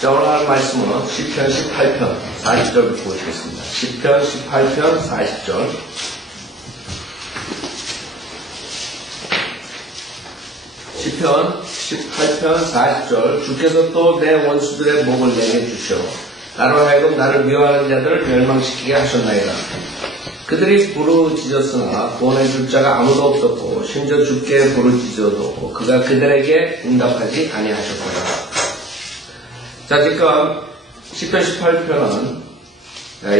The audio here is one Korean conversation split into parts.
자, 오늘 할 말씀은 시편 18편 40절부터 보시겠습니다. 시편 18편 40절. 시편 18편 40절. 주께서 또 내 원수들의 목을 내게 주시어 나로 하여금 나를 미워하는 자들을 멸망시키게 하셨나이다. 그들이 부르짖었으나 구원해줄 자가 아무도 없었고 심지어 주께 부르짖어도 그가 그들에게 응답하지 아니하셨더라. 자, 지금 시편 18편은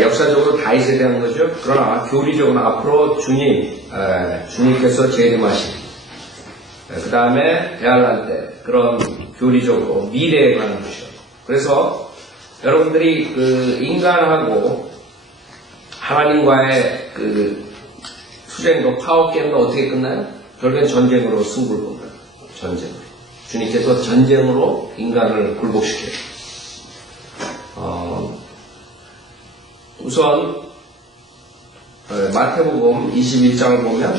역사적으로 다윗에 대한 거죠. 그러나 교리적으로 앞으로 주님께서 재림하신 그 다음에 대환란 때 그런 교리적으로 미래에 관한 것이죠. 그래서 여러분들이 그 인간하고 하나님과의 그 투쟁도 파워게임도 어떻게 끝나요? 결국엔 전쟁으로 승부를 봅니다. 전쟁으로. 주님께서 전쟁으로 인간을 굴복시켜요. 우선 마태복음 21장을 보면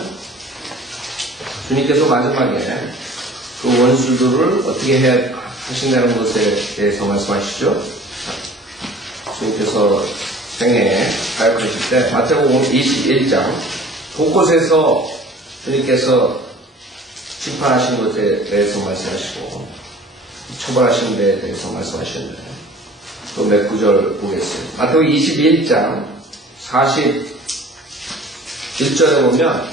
주님께서 마지막에 그 원수들을 어떻게 해야 하신다는 것에 대해서 말씀하시죠. 주님께서 생애에 가르치실 때 마태복음 21장 곳곳에서 주님께서 심판하신 것에 대해서 말씀하시고 처벌하신 데에 대해서 말씀하시는데 또 몇 구절 보겠습니다. 마태복음 21장 41절에 보면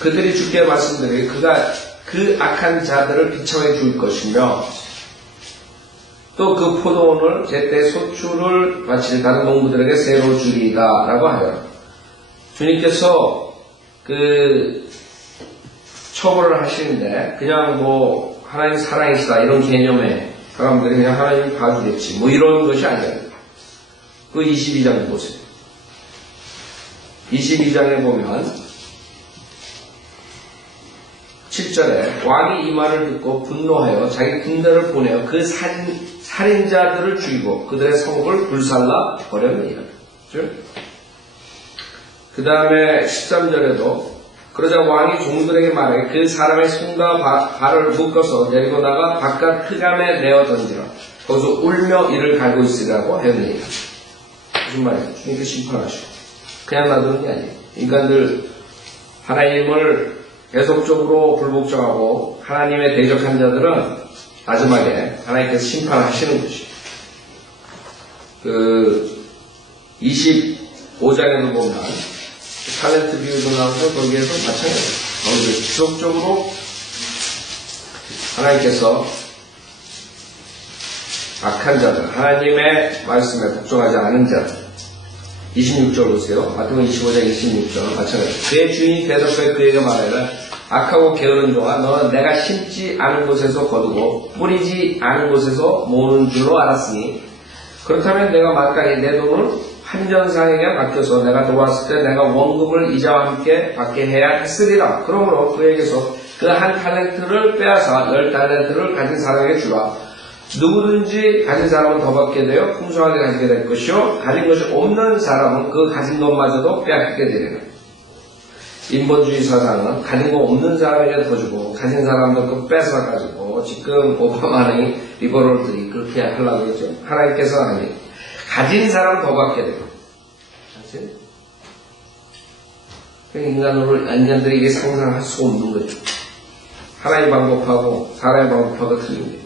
그들이 주께 말씀드리기 그가 그 악한 자들을 비참하게 줄 것이며 또 그 포도원을 제때 소출을 바칠 다른 농부들에게 새로 주리이다 라고 하여 주님께서 그 처벌을 하시는데 그냥 뭐 하나님 사랑이시다 이런 개념의 사람들이 그냥 하나님 봐주겠지 뭐 이런 것이 아니에요. 그 22장 보세요. 22장에 보면 7절에 왕이 이 말을 듣고 분노하여 자기 군대를 보내어 그 살인자들을 죽이고 그들의 성읍을 불살라 버렸느니라. 그 다음에 13절에도 그러자 왕이 종들에게 말해 그 사람의 손과 발을 묶어서 데리고 나가 바깥 흑암에 내어 던지라. 거기서 울며 이를 갈고 있으라고 하였느니라. 무슨 말이에요? 주님께서 심판하시고 그냥 놔두는 게 아니에요. 인간들 하나님을 계속적으로 불복종하고 하나님의 대적한 자들은 마지막에 하나님께서 심판하시는 것이에요. 그 25장에도 보면 탤런트 비유도 나오고 거기에서 마찬가지예요. 지속적으로 하나님께서 악한 자들, 하나님의 말씀에 복종하지 않은 자들 26절 보세요. 마태복음 25장 26절 마찬가지예요. 그의 주인이 대답하여 그에게 말하기를 악하고 게으른 종아 너는 내가 심지 않은 곳에서 거두고 뿌리지 않은 곳에서 모으는 줄로 알았으니 그렇다면 내가 마땅히 내 돈을 한전상에게 맡겨서 내가 돌아왔을 때 내가 원금을 이자와 함께 받게 해야 했으리라. 그러므로 그에게서 그 한 탤런트를 빼앗아 10탤런트를 가진 사람에게 주라. 누구든지 가진 사람은 더 받게 되어 풍성하게 가지게 될 것이요 가진 것이 없는 사람은 그 가진 것마저도 빼앗기게 되리라. 인본주의 사상은 가진 거 없는 사람에게 더 주고 가진 사람들 거 뺏어 가지고 지금 오바마의 리버럴들이 그렇게 하려고 했죠. 하나님께서 아니 가진 사람 더 받게 되고 인간들이 이게 상상할 수가 없는 거죠. 하나님 방법하고 사람의 방법하고 틀립니다.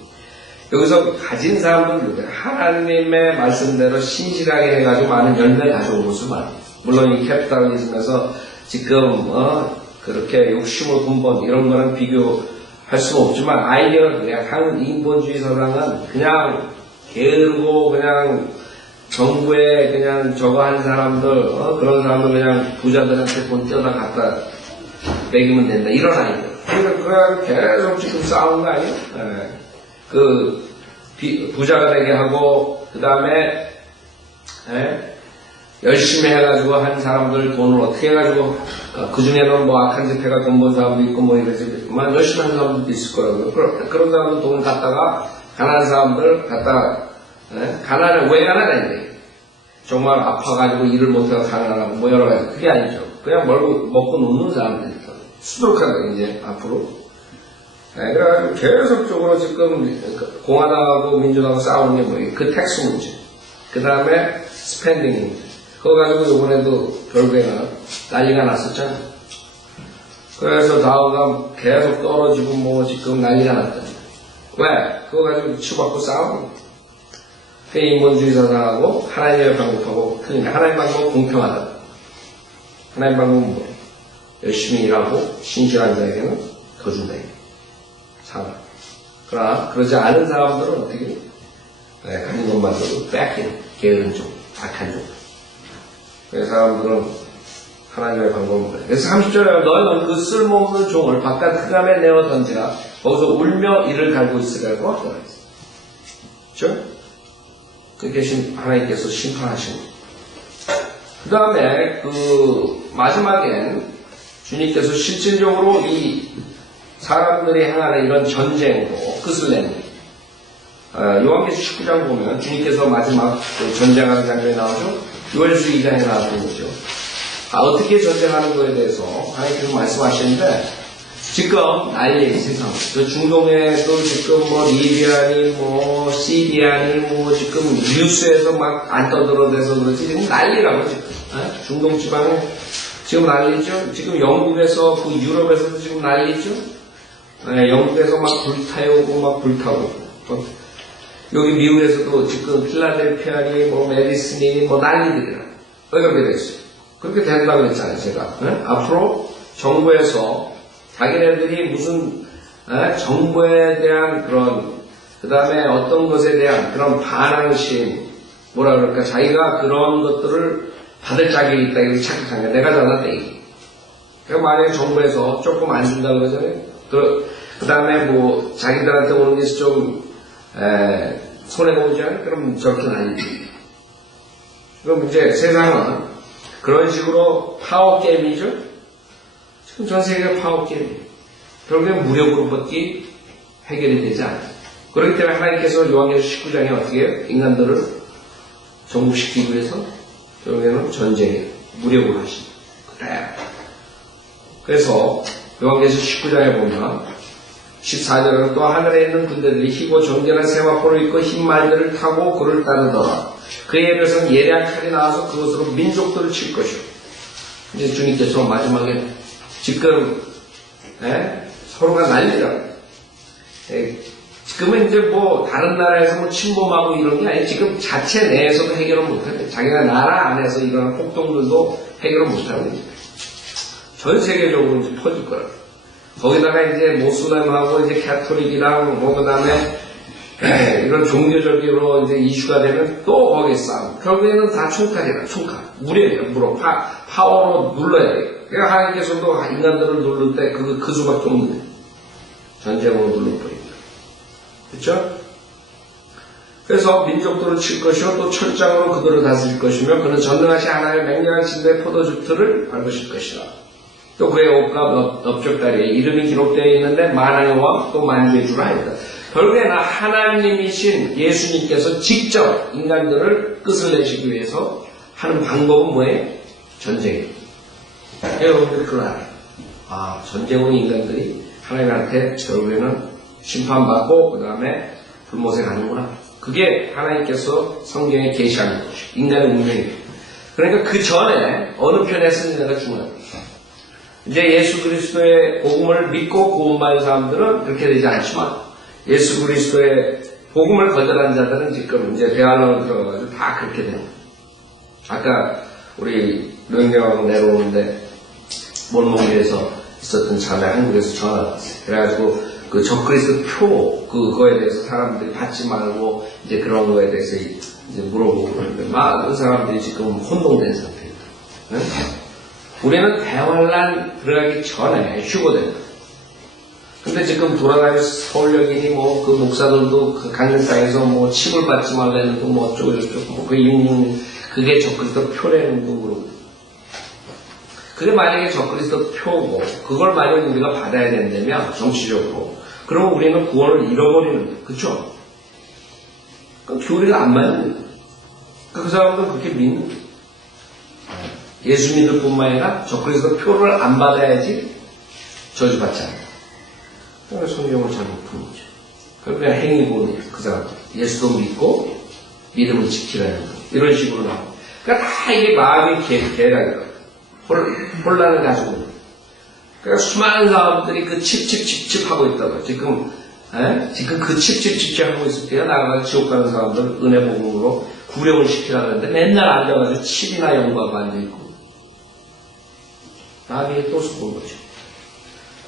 여기서 가진 사람들은 누구예요? 하나님의 말씀대로 신실하게 해가지고 많은 열매 가져온 것을 말합니다. 물론 이 캐피탈리즘에서 지금 그렇게 욕심을 분번 이런 거는 비교할 수가 없지만 아이디어는 그냥 한국 인본주의 사상은 그냥 게으르고 그냥 정부에 그냥 저거 한 사람들 그런 사람들 그냥 부자들한테 돈 떼어다 갖다 매기면 된다 이런 아이디어. 그러니까 계속 지금 싸우는 거 아니에요? 그 부자가 되게 하고 그 다음에 열심히 해가지고 한 사람들 돈을 어떻게 해가지고 그 중에는 뭐 악한 짓 해가 돈 번 사람도 있고 뭐 이러지만 열심히 하는 사람들도 있을 거라고요. 그런 사람들 돈을 갖다가 가난한 사람들 갖다가 가난을 왜 가난한데 정말 아파가지고 일을 못해서 가난하고 뭐 여러 가지 그게 아니죠. 그냥 먹고 눕는 사람들이니까 수두룩하다 이제 앞으로 네, 그래가지고 계속적으로 지금 공화당하고 민주당하고 싸우는 게 뭐예요? 그 텍스 문제. 그 다음에 스펜딩 문제. 그거 가지고 이번에도 결국에는 난리가 났었잖아요. 그래서 다우가 계속 떨어지고 뭐 지금 난리가 났다. 왜? 그거 가지고 치고받고 싸우는 거예요. 그 인본주의 사상하고 하나님의 방법하고 그러니까 하나님 방법 공평하다. 하나님 방법은 뭐예요? 열심히 일하고 신실한 자에게는 더 준다. 상황. 그러나 그러지 않은 사람들은 어떻게 해요? 네, 가진 것만으로 뺏기는 게으른 종, 악한 종. 그 사람들은 하나님의 방법은 뭐예요? 그래서 30절에 너희는 그 쓸모없는 종을 바깥 흑암에 내어 던지라 거기서 울며 이를 갈고 있으라고 하더라. 그렇죠? 그게 하나님께서 심판하신 거예요. 그 다음에 그 마지막엔 주님께서 실질적으로 이 사람들이 향하는 이런 전쟁으로 끝을 내는 거예요. 요한계시록 19장 보면 주님께서 마지막 그 전쟁하는 장면에 나오죠. 요한계시록 2장에 나왔던 거죠. 어떻게 전쟁하는 거에 대해서 하나님께서 말씀하시는데 지금 난리예요, 세상. 중동에도 지금 뭐 리비아니 뭐 시리아니 뭐 지금 뉴스에서 막 안 떠들어대서 그렇지 지금 난리라고 지금. 중동 지방에 지금 난리죠. 지금 영국에서 그 유럽에서도 지금 난리죠. 영국에서 막 불타오고 막 불타고 여기 미국에서도 지금 필라델피아니 뭐 메디슨이 뭐 난리들이라 왜 그렇게 됐어요? 그렇게 된다고 그랬잖아요 제가. 앞으로 정부에서 자기네들이 무슨 정부에 대한 그런 그 다음에 어떤 것에 대한 그런 반항심 뭐라 그럴까 자기가 그런 것들을 받을 자격이 있다 이렇게 착각한 거야. 내가 잘났다 이게. 그러니까 만약에 정부에서 조금 안 준다 그러잖아요. 그 다음에 뭐 자기들한테 오는 게 좀 손해가 오지 않아요? 그럼 저렇게 난리지. 그럼 이제 세상은 그런 식으로 파워 게임이죠. 지금 전 세계가 파워 게임. 결국엔 무력으로밖에 해결이 되지 않아요. 그렇기 때문에 하나님께서 요한계시록 19장에 어떻게 해요? 인간들을 정복시키기 위해서 결국에는 전쟁에 무력으로 하십니다. 그래. 그래서 요한계시록 19장에 보면 14절은 또 하늘에 있는 군대들이 희고 정결한 세마포를 입고 흰 말들을 타고 그를 따르더라. 그의 입에서는 예리한 칼이 나와서 그것으로 민족들을 칠 것이요. 이제 주님께서 마지막에 지금 서로가 난리라고. 지금은 이제 뭐 다른 나라에서 뭐 침범하고 이런 게 아니에요. 지금 자체 내에서도 해결을 못해요. 자기가 나라 안에서 일어난 폭동들도 해결을 못하고 전 세계적으로 이제 터질 거라고. 거기다가 이제 모슬렘하고 이제 캐톨릭이랑 뭐 그다음에 이런 종교적으로 이제 이슈가 되면 또 거기에 싸움. 결국에는 다 총칼이라 총칼. 무력이야 무력. 파워로 눌러야 돼요. 그러니까 하나님께서도 인간들을 누를 때 그 수밖에 없는 거예요. 전쟁으로 눌러버립니다. 그렇죠? 그래서 민족들을 칠 것이요 또 철장으로 그들을 다스릴 것이며 그는 전능하신 하나님의 맹렬한 진도의 포도즙들을 밟으실 것이라. 또 그의 옷과 넓적다리에 이름이 기록되어 있는데 만왕의 왕 또 만주의 주라 했다. 결국에는 하나님이신 예수님께서 직접 인간들을 끝을 내시기 위해서 하는 방법은 뭐예요? 전쟁이에요. 여러분들 그걸 알아요. 전쟁으로 인간들이 하나님한테 결국에는 심판받고 그 다음에 불못에 가는구나. 그게 하나님께서 성경에 계시하는 것이에요. 인간의 운명이에요. 그러니까 그 전에 어느 편에 쓰느냐가 중요해요. 이제 예수 그리스도의 복음을 믿고 구원받은 사람들은 그렇게 되지 않지만 예수 그리스도의 복음을 거절한 자들은 지금 이제 대환란으로 들어가가지고 다 그렇게 됩니다. 아까 우리 노영경하고 내려오는데 몰몬리에서 있었던 자매 한국에서 전화가 왔어요. 그래가지고 그 적그리스도 표 그거에 대해서 사람들이 받지 말고 이제 그런 거에 대해서 이제 물어보고 그러는데 많은 사람들이 지금 혼동된 상태입니다. 네? 우리는 대환란 들어가기 전에 휴거됩니다. 근데 지금 돌아다니는 서울역이니 뭐 그 목사들도 그 강릉땅에서 뭐 칩을 받지 말라는 뭐 어쩌고 저쩌고 뭐 그 이유는 그게 적그리스도 표라는 거 그러고. 그게 만약에 적그리스도 표고 그걸 만약에 우리가 받아야 된다면 정치적으로 그러면 우리는 구원을 잃어버리는 거예요. 그쵸? 그럼 교리가 안 맞는 거예요. 그 사람들은 그렇게 믿는 거예요. 예수 믿을 뿐만 아니라 적그리스도 표를 안 받아야지 저주받지 않아요. 그러니까 성경을 잘 못 푸는 거죠. 그러니까 행위고 그 사람 예수도 믿고 믿음을 지키라는 거 이런 식으로 나오고. 그러니까 다 이게 마음의 계략이에요. 혼란을 가지고 있는. 그러니까 수많은 사람들이 그 칩칩칩칩 하고 있다고. 지금 그 칩칩칩칩 하고 있을 때요. 나가서 지옥 가는 사람들 은혜 복음으로 구령을 시키라고 하는데 맨날 앉아가지고 칩이나 연구하고 앉아있고. 마귀에 또 속은 거죠.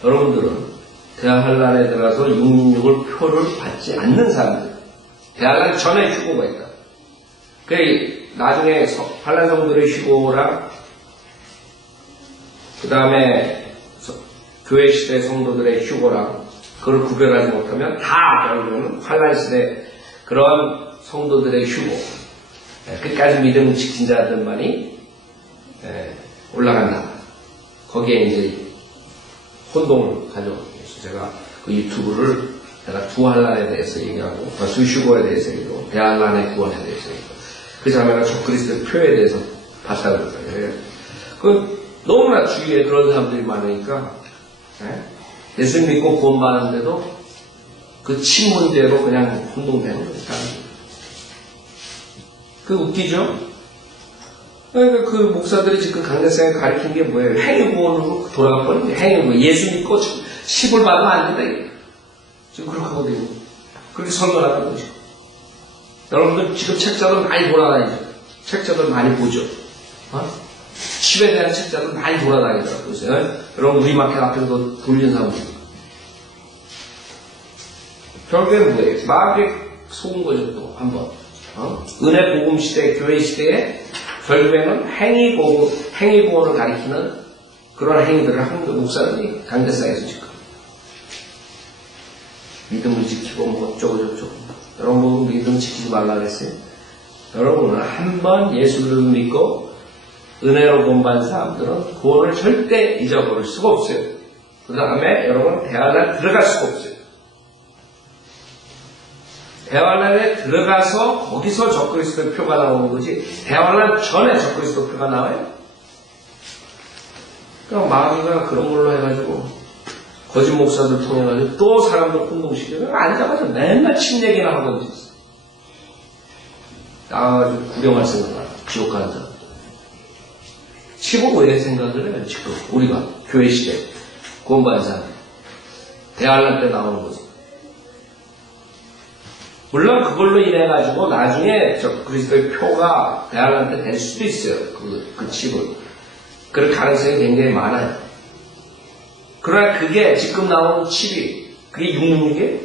여러분들은 대한란에 들어가서 666을 표를 받지 않는 사람들. 대한란 전에 휴고가 있다. 그 나중에 한란성들의 휴고랑 그 다음에 교회 시대 성도들의 휴고랑 그걸 구별하지 못하면 다 결국은 한란 시대 그런 성도들의 휴고 끝까지 믿음을 지킨 자들만이 올라간다. 거기에 이제 혼동을 가져옵니다. 제가 그 유튜브를 내가 두한란에 대해서 얘기하고 수휴고에 대해서 얘기하고 대한란의 구원에 대해서 얘기하고 그 자매가 적그리스도의 표에 대해서 봤다고 그러잖아요. 그 너무나 주위에 그런 사람들이 많으니까 예수 믿고 구원받는데도 그 친문대로 그냥 혼동되는 거니까 그 웃기죠? 그 목사들이 지금 강대상에 가르친 게 뭐예요? 행위구원으로 돌아가 버린 게 행위구원. 예수 믿고 10을 받으면 안 된다. 지금 그렇게 하거든요. 그렇게 설명하는 거죠. 여러분들 지금 책자들 많이 돌아다니죠. 책자들 많이 보죠. 10에 대한 책자들 많이 돌아다니더라고요. 여러분 우리마켓 앞에서 돌리는 사람들. 결국에는 뭐예요? 마귀에 속은 거죠. 또 한 번. 은혜 복음 시대, 교회 시대에 결국에는 행위구원을 가리키는 그런 행위들을 하는 목사들이 강대상에서 지금 믿음을 지키고 뭐 어쩌고저쩌고. 여러분 믿음 지키지 말라 그랬어요. 여러분은 한번 예수를 믿고 은혜로 구원받은 사람들은 구원을 절대 잊어버릴 수가 없어요. 그 다음에 여러분 대환란에 들어갈 수가 없어요. 대환란에 들어가서 거기서 적그리스도 표가 나오는 거지 대환란 전에 적그리스도 표가 나와요? 그러니까 마귀가 그런 걸로 해가지고 거짓 목사들 통해가지고 또 사람들 혼동시켜서 앉아가지고 맨날 침 얘기나 하고 있었어. 나가가지고 구경할 생각을 지옥 가는 사람. 치고 왜 생각을 해요, 지금? 우리가 교회 시대 구원받은 사람. 대환란 때 나오는 거죠. 물론 그걸로 인해가지고 나중에 그리스도의 표가 대환란 때 될 수도 있어요. 그 칩을. 그럴 가능성이 굉장히 많아요. 그러나 그게 지금 나오는 칩이 그게 666이에요?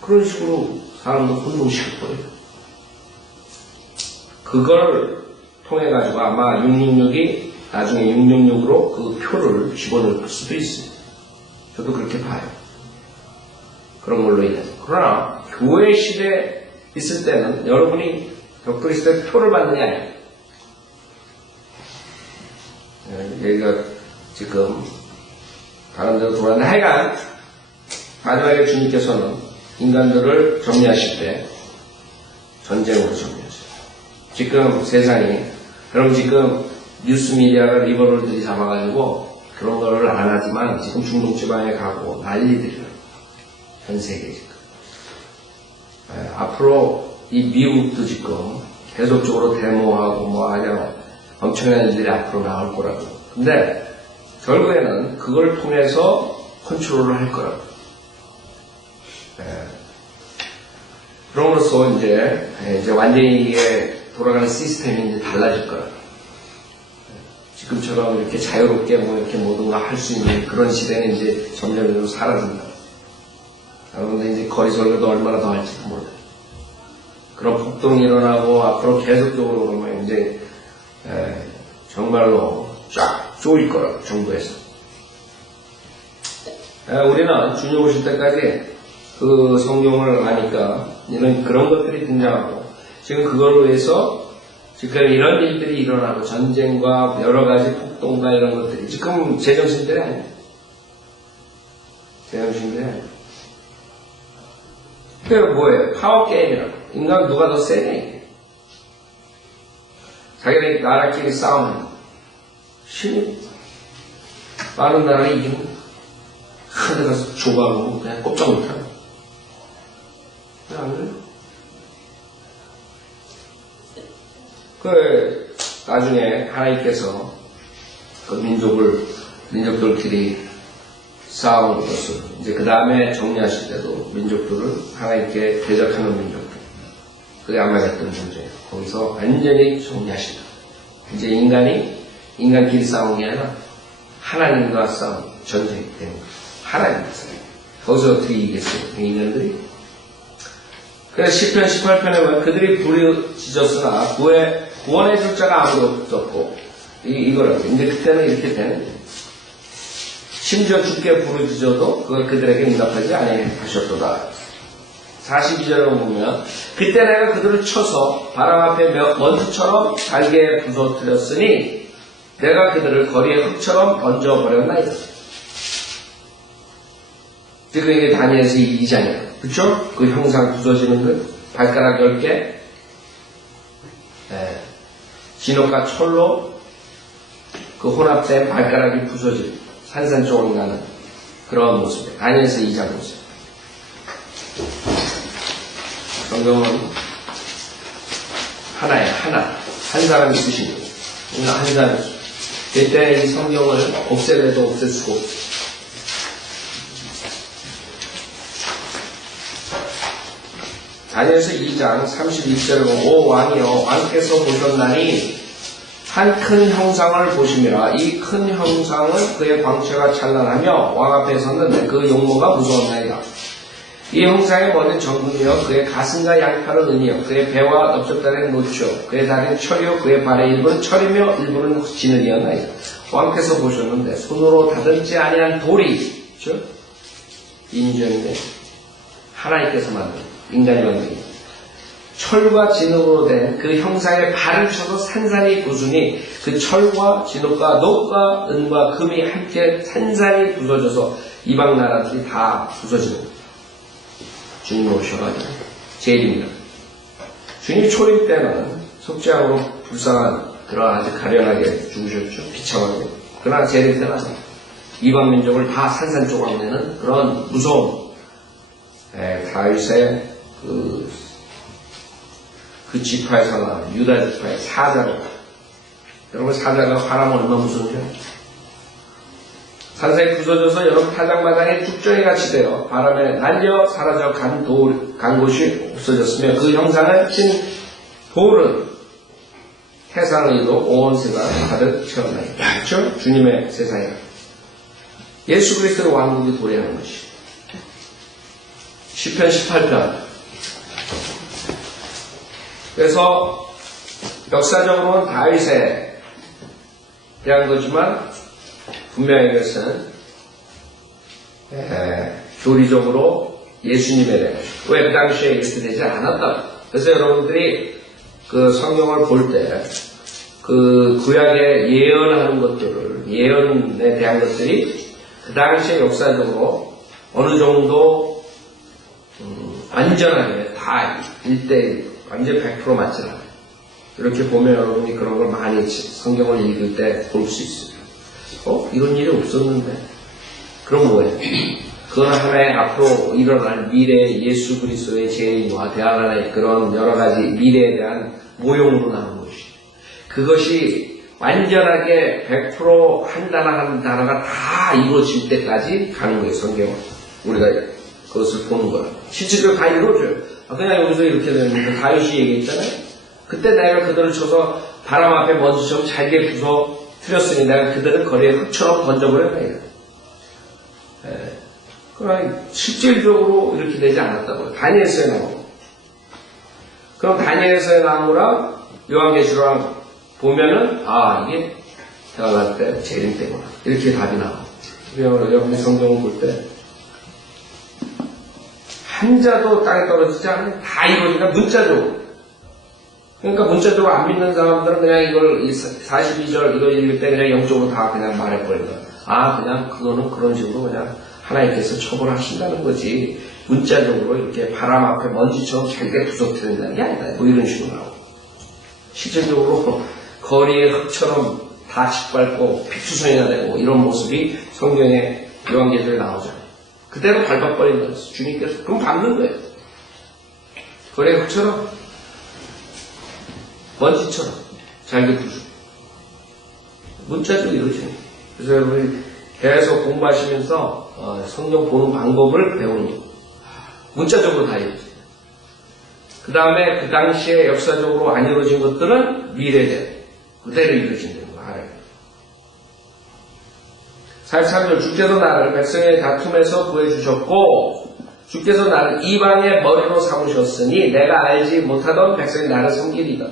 그런 식으로 사람도 혼동시켜버려요. 그걸 통해가지고 아마 666이 나중에 666으로 그 표를 집어넣을 수도 있어요. 저도 그렇게 봐요. 그런 걸로 인해서. 그러나 교회 시대에 있을 때는 여러분이 적그리스도의 표를 받느냐 얘기가 지금 다른 데로 돌아왔는데 하여간 마지막에 주님께서는 인간들을 정리하실 때 전쟁으로 정리하세요. 지금 세상이 여러분 지금 뉴스 미디어가 리버럴들이 잡아가지고 그런 거를 안 하지만 지금 중동 지방에 가고 난리들이에요. 전 세계 지금. 앞으로 이 미국도 지금 계속적으로 데모하고 뭐 하냐 엄청난 일들이 앞으로 나올 거라고. 근데 결국에는 그걸 통해서 컨트롤을 할 거라고. 그럼으로써 이제 완전히 이게 돌아가는 시스템이 이제 달라질 거라고. 지금처럼 이렇게 자유롭게 뭐 이렇게 뭐든가 할 수 있는 그런 시대는 이제 점점 사라진다. 여러분들 이제 거리 설교도 얼마나 더 할지도 몰라요. 그런 폭동이 일어나고 앞으로 계속적으로 그러면 이제 정말로 쫙 쪼일 거라고 정부에서. 우리는 주님 오실 때까지 그 성경을 아니까 이런 그런 것들이 등장하고 지금 그걸로 해서 지금 이런 일들이 일어나고 전쟁과 여러 가지 폭동과 이런 것들이 지금 제정신들이 아니에요. 제정신들이 아니에요. 그게 뭐예요? 파워게임이라고. 인간 누가 더 세냐 이게. 자기네 나라끼리 싸우는 힘이 많은 나라가 이기는 거야. 하늘에 가서 조각하고 그냥 꼼짝 못하고. 그 나중에 하나님께서 그 민족들끼리 싸우는 것을 이제 그 다음에 정리하실 때도 민족들을 하나님께 대적하는 민족들, 그게 아말렉들 문제예요. 거기서 완전히 정리하신다. 이제 인간끼리 싸우는 게 아니라 하나님과 싸우는 전쟁이 되는 거예요. 하나님과 싸우는. 거기서 어떻게 이기겠어요? 인간들이? 그래서 시편 18편에 보면 그들이 부르짖었으나 구원해 줄 자가 아무도 없었고, 이거라고. 이제 그때는 이렇게 되는 거예요. 심지어 주께 부르짖어도 그걸 그들에게 응답하지 아니하셨도다. 42절을 보면 그때 내가 그들을 쳐서 바람 앞에 먼지처럼 잘게 부서뜨렸으니 내가 그들을 거리의 흙처럼 던져버렸나이다. 지금 이게 다니엘서 2장이에요. 그쵸? 그 형상 부서지는 그 발가락 10개, 진흙과 철로 그 혼합된 발가락이 부서지는 산산조각 나는 그런 모습이에요. 다니엘서 2장 모습. 성경은 하나예요. 한 사람이 쓰신 거예요. 한 사람이 쓰신 거예요. 그때 이 성경을 없애려도 없앨 수가 없어요. 다니엘서 2장 31절에 보면 오 왕이여 왕께서 보셨나니 한 큰 형상을 보심이라. 이 큰 형상은 그의 광채가 찬란하며 왕 앞에 섰는데 그 용모가 무서웠나이다. 이 형상의 머리는 정금이요 그의 가슴과 양팔은 은이요 그의 배와 넓적다리는 노추요 그의 다리는 철이요 그의 발의 일부는 철이며 일부는 진흙이었나이다. 왕께서 보셨는데 손으로 다듬지 아니한 돌이, 즉 인정인데 하나님께서 만든 인간이 만든 철과 진흙으로 된 그 형상의 발을 쳐도 산산이 부수니 그 철과 진흙과 녹과 은과 금이 함께 산산이 부서져서 이방 나라들이 다 부서지는 거예요. 주님 오셔가지고 제일입니다. 주님 초림 때는 속죄함으로 불쌍한 그런 아주 가련하게 죽으셨죠. 비참하게. 그러나 제일 때는 이방 민족을 다 산산조각 내는 그런 무서운 다윗의 그 지파에서 나온 유다 지파의 사자로. 여러분 사자가 화나면 얼마나 무서운지 산산이 부서져서 여러 타작마당에 쭉정이 같이 되어 바람에 날려 사라져 간 곳이 없어졌으며 그 형상을 친 돌은 해상의도 온 세가 가득 채웠나이다. 그렇죠? 주님의 세상이다. 예수 그리스도의 왕국이 도래하는 것이. 시편 18편. 그래서 역사적으로는 다윗에 대한 거지만 분명히 이것은 교리적으로 예수님에 대한 것이고 왜 그 당시에 이렇게 되지 않았다. 그래서 여러분들이 그 성경을 볼 때 그 구약에 예언하는 것들을 예언에 대한 것들이 그 당시에 역사적으로 어느 정도 완전하게 다 1대1 완전 100% 맞지 않아요. 이렇게 보면 여러분이 그런 걸 많이 성경을 읽을 때 볼 수 있어요. 이런 일이 없었는데. 그럼 뭐예요? 그건 하나의 앞으로 일어날 미래의 예수 그리스도의 재림과 대항하는 그런 여러 가지 미래에 대한 모형으로 나온 것이. 그것이 완전하게 100% 한 단어가 다 이루어질 때까지 가는 거예요, 성경은. 우리가 그것을 보는 거라. 실질적으로 다 이루어져요. 그냥 여기서 이렇게 되는데 다윗이 얘기했잖아요. 그때 내가 그들을 쳐서 바람 앞에 먼지처럼 잘게 부서뜨렸으니 내가 그들을 거리에 흙처럼 던져버렸다. 그러나 실질적으로 이렇게 되지 않았다고요. 다니엘서에 나오고. 그럼 다니엘서에 나온 거랑 요한계시록 보면은 이게 태어날 때 재림 때구나. 이렇게 답이 나와요. 여러분이 성경을 볼 때 한자도 땅에 떨어지지 않으면 다 이루어지니까 문자적으로. 그러니까 문자적으로 안 믿는 사람들은 그냥 이걸 42절 이거 읽을 때 그냥 영적으로 다 그냥 말해버린 거야. 그냥 그거는 그런 식으로 그냥 하나님께서 처벌하신다는 거지. 문자적으로 이렇게 바람 앞에 먼지처럼 잘게 부서뜨린다는 게 아니다. 뭐 이런 식으로 나오고. 실질적으로 거리의 흙처럼 다 짓밟고 피투성이가 되고 이런 모습이 성경의 요한계시록에 나오잖아요. 그대로 밟아버린 거예요. 주님께서 그럼 밟는 거예요. 거래 흙처럼 먼지처럼 잘게 부수고 문자적으로 이루어지는 거예요. 그래서 여러분이 계속 공부하시면서 성경 보는 방법을 배우는 거예요. 문자적으로 다 이루어져요. 그 다음에 그 당시에 역사적으로 안 이루어진 것들은 미래에 그대로 이루어진다는 거 알아요. 43절 주께서 나를 백성의 다툼에서 구해주셨고 주께서 나를 이방의 머리로 삼으셨으니 내가 알지 못하던 백성이 나를 섬기리다.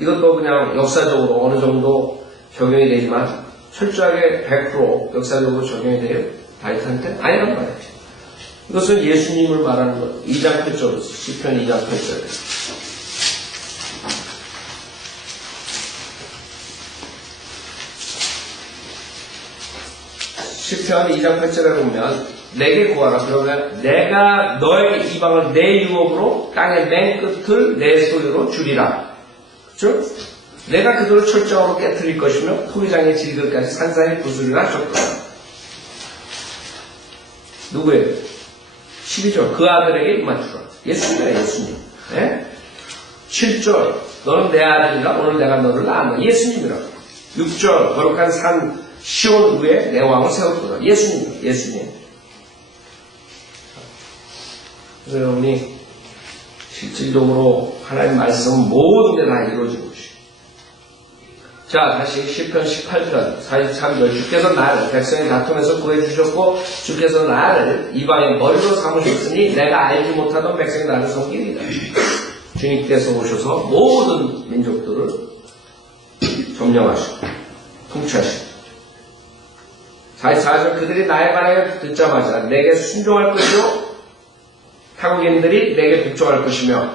이것도 그냥 역사적으로 어느 정도 적용이 되지만 철저하게 100% 역사적으로 적용이 돼요? 다윗한테? 아니란 말이에요. 이것은 예수님을 말하는 것. 2장 8절, 시편 2장 8절. 시편 2장 8절에 보면 내게 구하라. 그러면 내가 너의 이방을 내 유업으로 땅의 맨 끝을 내 소유로 주리라. 그렇죠? 내가 그들을 철저하게 깨뜨릴 것이며 토기장의 질들까지 산산히 부수리라 하셨더라. 누구예요? 12절 그 아들에게 임하주라. 예수님이야 예수님. 네? 7절 너는 내 아들이라 오늘 내가 너를 낳았다. 예수님이라. 6절 거룩한 산 시온 위에 내 왕을 세웠구나. 예수님. 예수님. 그래서 여러분이 실질적으로 하나님 말씀은 모든 게 다 이루어지는 것이에요. 자, 다시 시편 18편 43절 주께서 나를 백성의 다툼에서 구해주셨고 주께서 나를 이방의 머리로 삼으셨으니 내가 알지 못하던 백성이 나를 섬기리라. 주님께서 오셔서 모든 민족들을 점령하시고 통치하시고 44절 그들이 나의 말에 듣자마자 내게 순종할 것이요 타국인들이 내게 복종할 것이며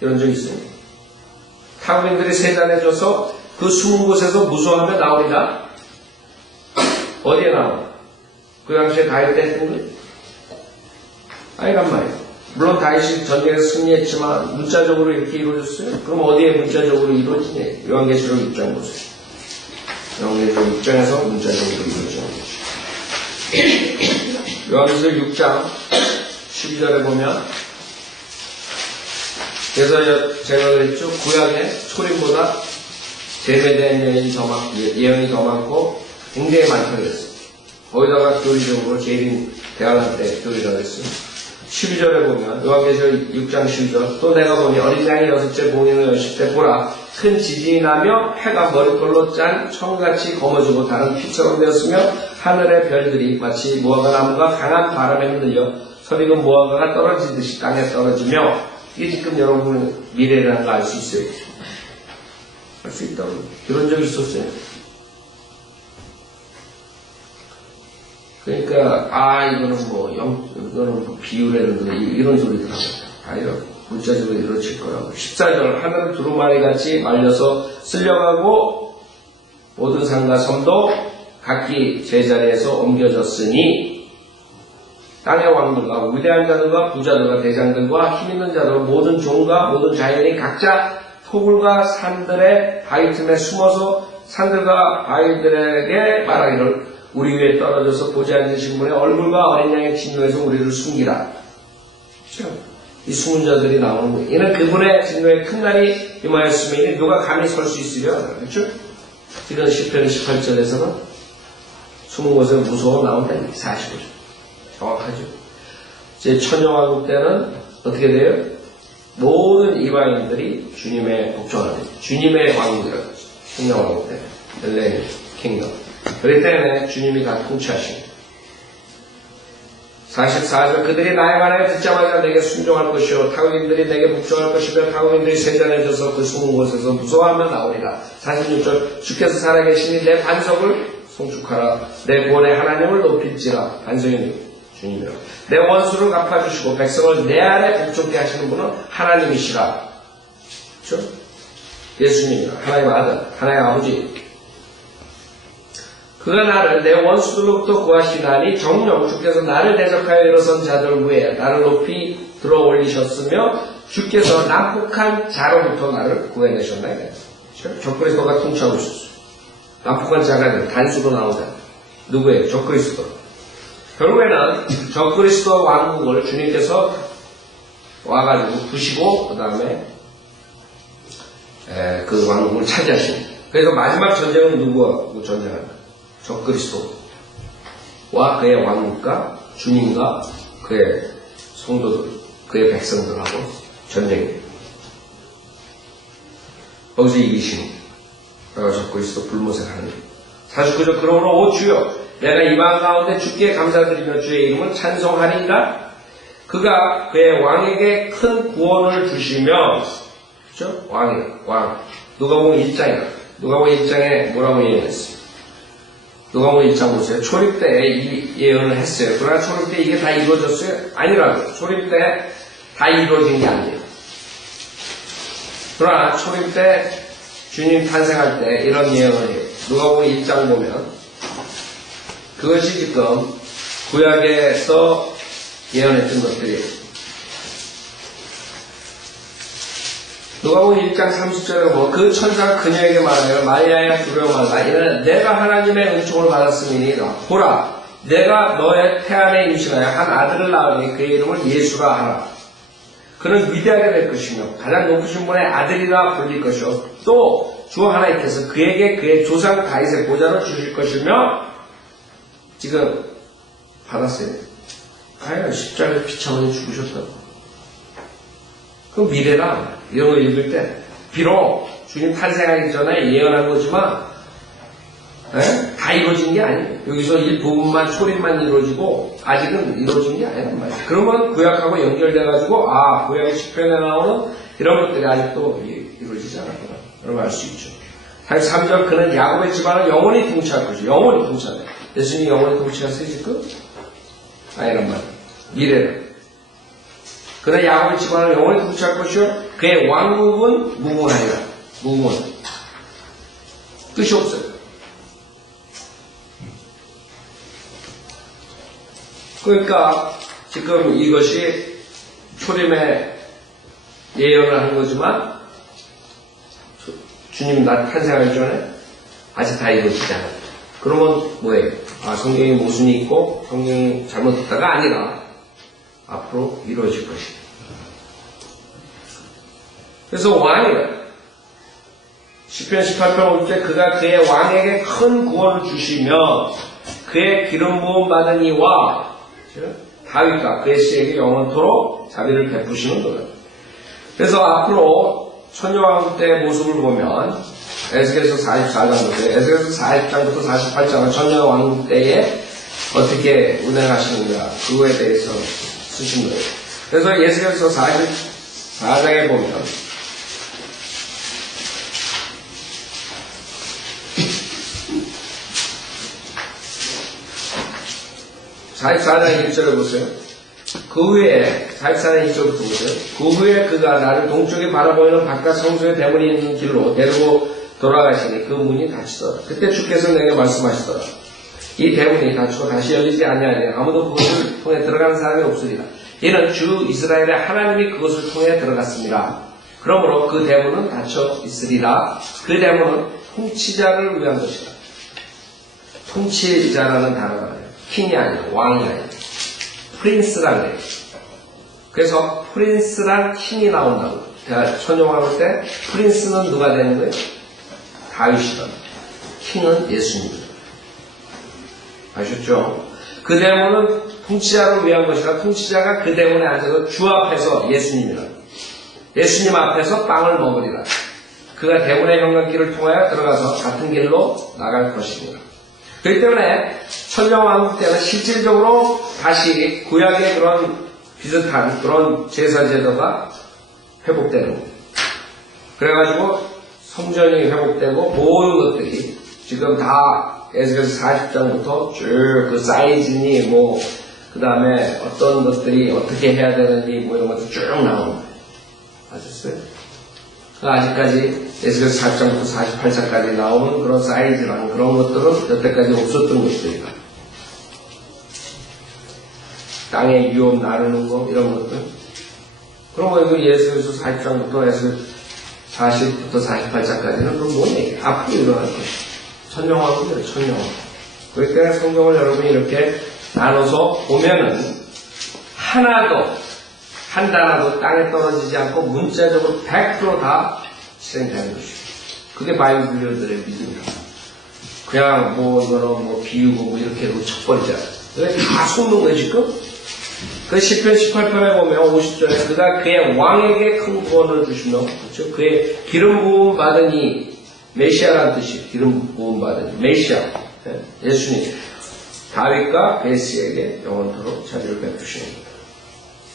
이런 적이 있습니다. 타국인들이 세잔해져서 그 숨은 곳에서 무수하며 나오리라. 어디에 나오나? 그 당시에 다윗 때 했던 거예요? 아니란 말이에요. 물론 다윗이 전쟁에서 승리했지만 문자적으로 이렇게 이루어졌어요? 그럼 어디에 문자적으로 이루어지냐? 요한계시록 6장 보세요. 요한계시록 6장에서 문자적으로 이루어지는 것이죠. 요한계시록 6장 12절에 보면 그래서 제가 그랬죠. 구약의 초림보다 잼에 대한 예언이 더 많고 굉장히 많다고 그랬어요. 거기다가 교리적으로 재림 대항할 때 교리라고 했어요. 12절에 보면 요한계시록 6장 12절 또 내가 보니 어린 양이 6째 봉인을 여실 때 보라 큰 지진이 나며 해가 머릿돌로 짠 청같이 검어지고 다른 피처럼 되었으며 하늘의 별들이 마치 무화과 나무가 강한 바람에 흔들려 서리금 무화과가 떨어지듯이 땅에 떨어지며 이게 지금 여러분은 미래라는 걸 알 수 있어요. 알 수 있다고. 그런 적이 있었어요. 그러니까, 이거는 뭐 비유라는 이런 소리들 하고, 이런 문자적으로 이루어질 거라고. 14절, 하늘은 두루마리 같이 말려서 쓸려가고, 모든 산과 섬도 각기 제자리에서 옮겨졌으니, 땅의 왕들과 위대한 자들과 부자들과 대장들과 힘있는 자들 모든 종과 모든 자연이 각자 토굴과 산들의 바위 틈에 숨어서 산들과 바위들에게 말하기를 우리 위에 떨어져서 보지 않으신 분의 얼굴과 어린 양의 진노에서 우리를 숨기라. 그렇죠? 이 숨은 자들이 나오는 거예요. 이는 그분의 진노의 큰 날이 임하였으면 누가 감히 설 수 있으려. 그렇죠? 이런 시편 18절에서는 숨은 곳에 무서워 나온다. 45절. 정확하죠. 제 천년왕국 때는 어떻게 돼요? 모든 이방인들이 주님의 복종하는 주님의 왕국이라고 하죠. 천년왕국 때. 엘레 킹덤. 그렇기 때문에 주님이 다 통치하십니다. 44절 그들이 나의 말에 듣자마자 내게 순종할 것이요 타국인들이 내게 복종할 것이며 타국인들이 세잔해져서 그 숨은 곳에서 무서워하며 나오리라. 46절 주께서 살아계시니 내 반석을 송축하라. 내 구원의 하나님을 높일지라. 반석이 주님이라. 내 원수를 갚아주시고 백성을 내 아래 복종케 하시는 분은 하나님이시라. 그렇죠? 예수님이라. 하나님 아들, 하나님 아버지. 그가 나를 내 원수들로부터 구하시나니 정녕 주께서 나를 대적하여 일어선 자들 위에 나를 높이 들어 올리셨으며 주께서 난폭한 자로부터 나를 구해내셨나이다. 그렇죠? 적그리스도가 통치하고 있었어요. 남북한 자가 단수로 나오잖아요. 누구예요? 적그리스도. 결국에는 적그리스도 왕국을 주님께서 와가지고 부시고 그 다음에 그 왕국을 차지하십니다. 그래서 마지막 전쟁은 누구하고 전쟁합니까? 적그리스도와 그의 왕국과 주님과 그의 성도들, 그의 백성들하고 전쟁입니다. 거기서 이기십니다. 적그리스도 불모색하는 49절 그러므로 오 주여 내가 이방 가운데 주께 감사드리며 주의 이름을 찬송하리이다. 그가 그의 왕에게 큰 구원을 주시며 그렇죠? 왕 누가복음 1장이다. 누가복음 1장에 뭐라고 예언했어요? 누가복음 1장 보세요. 초립 때 이 예언을 했어요. 그러나 초립 때 이게 다 이루어졌어요? 아니라고. 초립 때 다 이루어진 게 아니에요. 그러나 초립 때 주님 탄생할 때 이런 예언을 해요. 누가복음 1장 보면 그것이 지금 구약에서 예언했던 것들이에요. 누가복음 1장 30절에 보면 그 천사가 그녀에게 말하여 마리아야 두려워 말라. 이는 내가 하나님의 은총을 받았음이니라. 보라 내가 너의 태안에 임신하여 한 아들을 낳으니 그의 이름을 예수라 하라. 그는 위대하게 될 것이며 가장 높으신 분의 아들이라 불릴 것이요 또 주 하나님께서 그에게 그의 조상 다윗의 보좌를 주실 것이며 지금 받았어요. 아유 십자가에 비참하게 죽으셨다고. 그 미래라 이런 거 읽을 때 비록 주님 탄생하기 전에 예언한 거지만 다 이루어진 게 아니에요. 여기서 일부분만 초림만 이루어지고 아직은 이루어진 게 아니란 말이에요. 그러면 구약하고 연결돼가지고 구약의 시편에 나오는 이런 것들이 아직도 이루어지지 않았구나. 여러분 알 수 있죠. 43절 그는 야곱의 집안을 영원히 통치할 것이요. 영원히 통치하네. 예수님이 영원히 통치하세요 지금? 아니란 말이에요. 미래는. 그는 야곱의 집안을 영원히 통치할 것이요. 그의 왕국은 무궁하리라. 무궁은. 뜻이 없어요. 그러니까 지금 이것이 초림의 예언을 한 거지만 주님 탄생하기 전에 아직 다 이루어지지 않았다. 그러면 뭐예요? 성경에 모순이 있고 성경이 잘못했다가 아니라 앞으로 이루어질 것이다. 그래서 왕이래. 시편 18편 올 때 그가 그의 왕에게 큰 구원을 주시며 그의 기름 부음 받은 이와 다윗과 그의 씨에게 영원토록 자비를 베푸시는 거예요. 그래서 앞으로 천여왕국 때의 모습을 보면 에스겔서 44장부터 에스겔서 40장부터 48장은 천여왕국 때에 어떻게 운행하시느냐 그거에 대해서 쓰신 거예요. 그래서 에스겔서 44장에 보면 44장 1절을 보세요. 그 후에 44장 1절부터 보세요. 그 후에 그가 나를 동쪽에 바라보이는 바깥 성소의 대문이 있는 길로 데리고 돌아가시니 그 문이 닫히더라. 그때 주께서 내게 말씀하시더라. 이 대문이 닫히고 다시 열리지 아니하니 아무도 그것을 통해 들어가는 사람이 없으리라. 이는 주 이스라엘의 하나님이 그것을 통해 들어갔습니다. 그러므로 그 대문은 닫혀 있으리라. 그 대문은 통치자를 위한 것이다. 통치자라는 단어가 킹이 아니라 왕이 아니라 프린스라는 거예요. 그래서 프린스랑 킹이 나온다고. 천여왕국 때 프린스는 누가 되는 거예요? 다윗이다. 킹은 예수님이다. 아셨죠? 그 대문은 통치자를 위한 것이라 통치자가 그 대문에 앉아서 주 앞에서 예수님이라. 예수님 앞에서 빵을 먹으리라. 그가 대문의 현관길을 통하여 들어가서 같은 길로 나갈 것입니다. 그렇기 때문에 천년왕국 때는 실질적으로 다시 구약의 그런 비슷한 그런 제사제도가 회복되는 거예요. 그래가지고 성전이 회복되고 모든 것들이 지금 다 에스겔서 40장부터 쭉 그 사이즈니 그 다음에 어떤 것들이 어떻게 해야 되는지 이런 것들 쭉 나오는 거예요. 아셨어요? 아직까지 에스겔서 40장부터 48장까지 나오는 그런 사이즈라는 그런 것들은 여태까지 없었던 것들이다. 땅의 위험 나누는 거 이런 것들. 그런 거 이거 에스겔서 40장부터 에스겔 40부터 48장까지는 그럼 뭐냐? 앞으로 일어날 것이다. 천년왕국이에요, 천년왕국. 그렇기 때문에 성경을 여러분이 이렇게 나눠서 보면은 하나도, 한 단어도 땅에 떨어지지 않고 문자적으로 100% 다 실행되는 것이에요. 그게 바이블들의 믿음이에요. 그냥 뭐 이거는 뭐 비유고 뭐 이렇게 놓쳐버리잖아요. 다 속는 거예요, 지금? 그 시편 18편에 보면 50절에 그가 그의 왕에게 큰 구원을 주시며, 그렇죠? 그의 기름 부음 받은 이 메시아라는 뜻이 기름 부음 받은 메시아, 예수님, 다윗과 베스에게 영원토록 자비를 베푸시는 겁니다.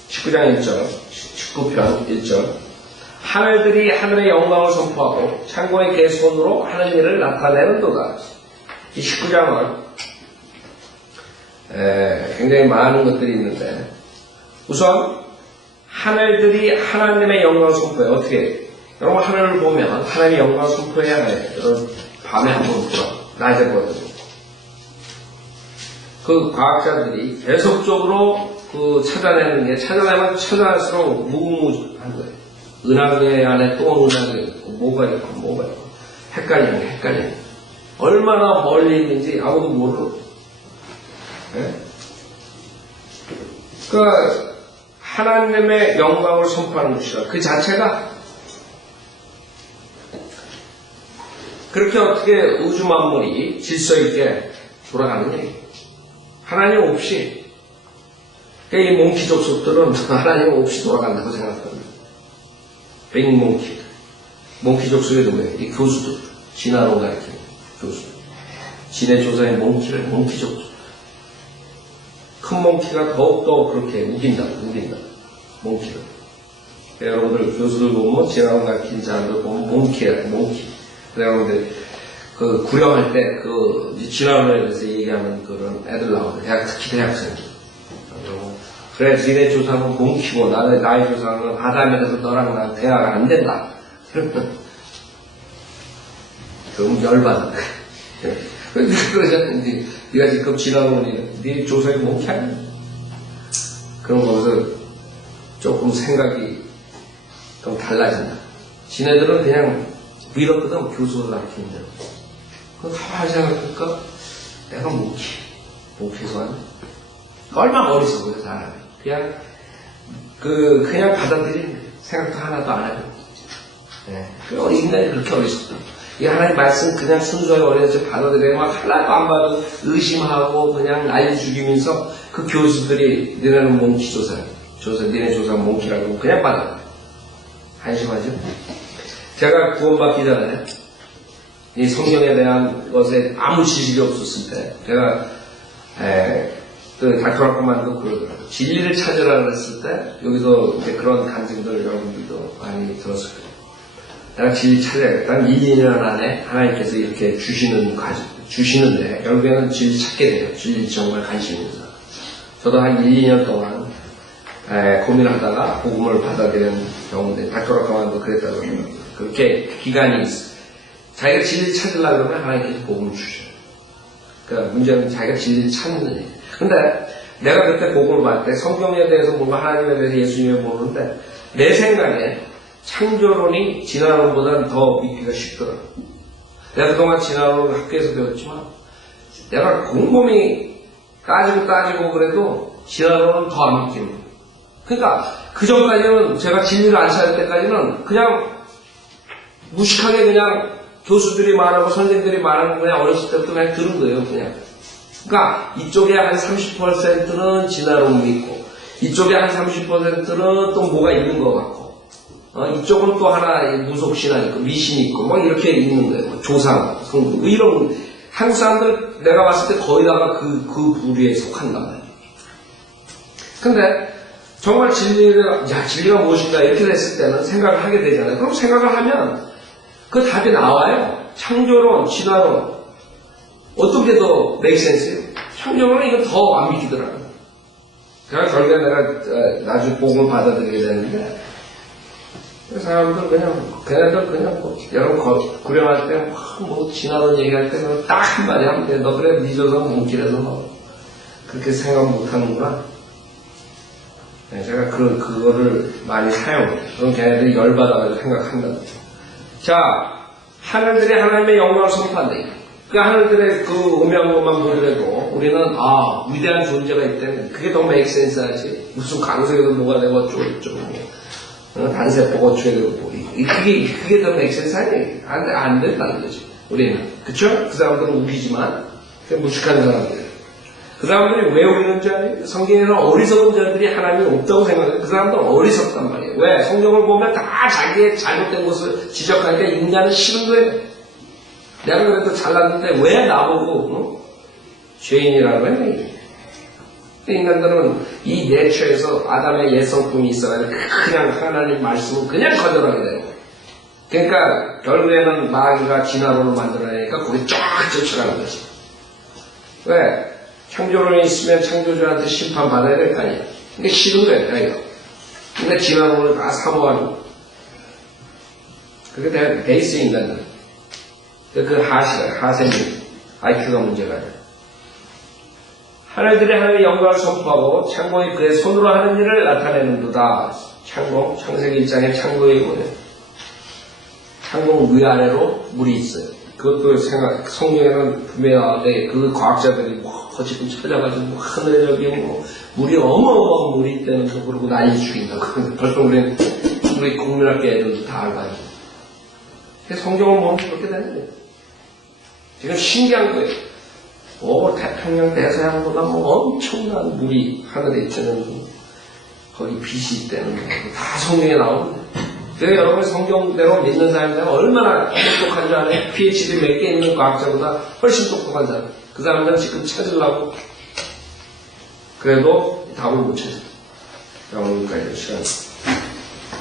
19장 1절, 19편 1절. 하늘들이 하늘의 영광을 선포하고 창고의 개 손으로 하는 일을 나타내는도다. 이 19장은 굉장히 많은 것들이 있는데, 우선 하늘들이 하나님의 영광을 선포해요. 어떻게? 여러분 하늘을 보면 하나님의 영광을 선포해야 해요. 여러분 밤에 한번 보라, 낮에 보거든요. 그 과학자들이 계속적으로 그 찾아내는 게 찾아내면 찾아낼수록 무궁무진한 거예요. 은하계 안에 또 은하계 있고 뭐가 있고 뭐가 있고 헷갈리는 게 얼마나 멀리 있는지 아무도 모르고. 네? 그러니까 하나님의 영광을 선포하는 것이라 그 자체가 그렇게 어떻게 우주 만물이 질서 있게 돌아가는 얘기예요. 하나님 없이. 이 몽키 족속들은 하나님 없이 돌아간다고 생각합니다. 백몽키. 몽키 족속의 누구예요? 이 교수들. 진화론 가르치는 교수들. 진해 조사의 몽키 족속. 큰 몽키가 더욱더 그렇게 우긴다. 몽키를. 여러분들 교수들 보면 진화론 가르치는 사람들 보면 몽키예요. 몽키. 여러분들 그 구령할 때 그 진화론에 대해서 얘기하는 그런 애들 나오거든요. 특히 대학생들. 그래, 니네 조사는 몽키고 나의 조사는 아담에서 너랑 나 대화가 안 된다. 그럼 열받아. 그러셨는데 네가 지금 진화론이 네 조사에 몽키 아니야? 그럼 거기서 조금 생각이 좀 달라진다. 지네들은 그냥 밀었거든, 교수가 가르치는 대로. 그럼 가만히 생각하니까 내가 몽키에서 하네. 얼마나 어리석어요, 사람이. 그냥 받아들이는 생각도 하나도 안 하고. 네. 인간이 그렇게 어리석다. 이 하나님 말씀 그냥 순수하게 어려서 받아들이면 하나도 안 받아 의심하고 그냥 난리 죽이면서 그 교수들이 너네는 몽키 니네 조사는 몽키라고 그냥 받아들여요. 한심하죠? 제가 구원받기 전에 이 성경에 대한 것에 아무 지식이 없었을 때 제가 그 닥터라코만도 그러더라고요. 진리를 찾으라 그랬을 때 여기서 이제 그런 간증들 여러분들도 많이 들었을 거예요. 내가 진리 찾아야겠다. 1, 2년 안에 하나님께서 이렇게 주시는데 결국에는 진리 찾게 돼요. 진리 정말 관심이 있는 사람. 저도 한 1, 2년 동안 고민하다가 복음을 받아들이는 경우인데 닥터라코만도 그랬다고 합니다. 그렇게 기간이 있어요. 자기가 진리를 찾으려고 그러면 하나님께서 복음을 주셔요. 그러니까 문제는 자기가 진리를 찾는 일이에요. 근데 내가 그때 복음을 받을 때 성경에 대해서 뭔가 하나님에 대해서 예수님을 모르는데 내 생각에 창조론이 진화론보다는 더 믿기가 쉽더라고요. 내가 그동안 진화론을 학교에서 배웠지만 내가 곰곰이 따지고 그래도 진화론은 더 안 믿기는 거예요. 그러니까 그 전까지는 제가 진리를 안 찾을 때까지는 그냥 무식하게 그냥 교수들이 말하고 선생님들이 말하는 거 그냥 어렸을 때부터 그냥 들은 거예요, 그냥. 그러니까 이쪽에 한 30%는 진화론 믿고 이쪽에 한 30%는 또 뭐가 있는 것 같고 이쪽은 또 하나 무속신앙 있고 미신 있고 뭐 이렇게 있는 거예요. 조상, 성부 뭐 이런 한국 사람들 내가 봤을 때 거의 다가 그 부류에 속한단 말이에요. 근데 정말 진리가 무엇인가 이렇게 됐을 때는 생각을 하게 되잖아요. 그럼 생각을 하면 그 답이 나와요. 창조론, 진화론 어떤 게 더 make sense예요? 창조론은 이건 더 안 믿기더라고요. 그래서 결국에 내가 나중에 복음을 받아들이게 되는데 사람들 그냥 뭐 여러분 구령할 때 뭐 진화론 얘기할 때 딱 한마디 하면 돼. 너 그래 네 조상 몽키라서 너 그렇게 생각 못하는구나. 네, 제가 그거를 많이 사용해요. 그럼 걔네들이 열받아가지고 생각한다. 자, 하늘들이 하나님의 영광을 선포한다. 그 하늘들의 그 오묘한 것만 보더라도 우리는 위대한 존재가 있다면 그게 더 make sense 하지. 무슨 강석에서 뭐가 되고 어쩌고 단세포가 어쩌고 되고 그게 더 make sense 하니? 안 된다는 거지. 우리는. 그쵸? 그 사람들은 우기지만 무식한 사람들. 그 사람들이 왜 우기는 줄 알아요? 성경에는 어리석은 자들이 하나님이 없다고 생각해요. 그 사람들은 어리석단 말이에요. 왜? 성경을 보면 다 자기의 잘못된 것을 지적하니까 인간은 싫은 거예요. 내가 그래도 잘났는데 왜 나보고 죄인이라고 해? 인간들은 이 내처에서 아담의 예성품이 있어가지고 그냥 하나님 말씀을 그냥 거절하게 되고 그러니까 결국에는 마귀가 진화론을 만들어내니까 거기 쫙 쫓아가는 거지. 왜? 창조론이 있으면 창조주한테 심판받아야 될 거 아니야. 그러니까 싫은 거야, 이거. 그러니까 진화론을 다 사모하고 그게 베이스 인간들. 그 하세님, IQ가 문제가 아니야. 하늘들의 하나님의 영광을 선포하고 창공이 그의 손으로 하는 일을 나타내는도다. 창공, 창세기 1장에 창공이 뭐냐? 창공 위아래로 물이 있어요. 그것도 성경에는 분명히 나오는데 그 과학자들이 지금 찾아가지고 하늘에 여기 물이 어마어마한 물이 있다는 거 그러고 난리 죽인다. 벌써 우리 국민학교 애들도 다 알고 있어. 성경을 보면 그렇게 되는 거예요. 지금 신기한 거예요. 태평양 대서양보다 엄청난 물이 하늘에 있다는 거기 빛이 있다는 거. 다 성경에 나오는데. 그래서 여러분 성경대로 믿는 사람들은 얼마나 똑똑한 줄 알아요? PhD 몇 개 있는 과학자보다 훨씬 똑똑한 사람. 그 사람들은 지금 찾으려고 그래도 답을 못 찾아요. 오늘까지 시간.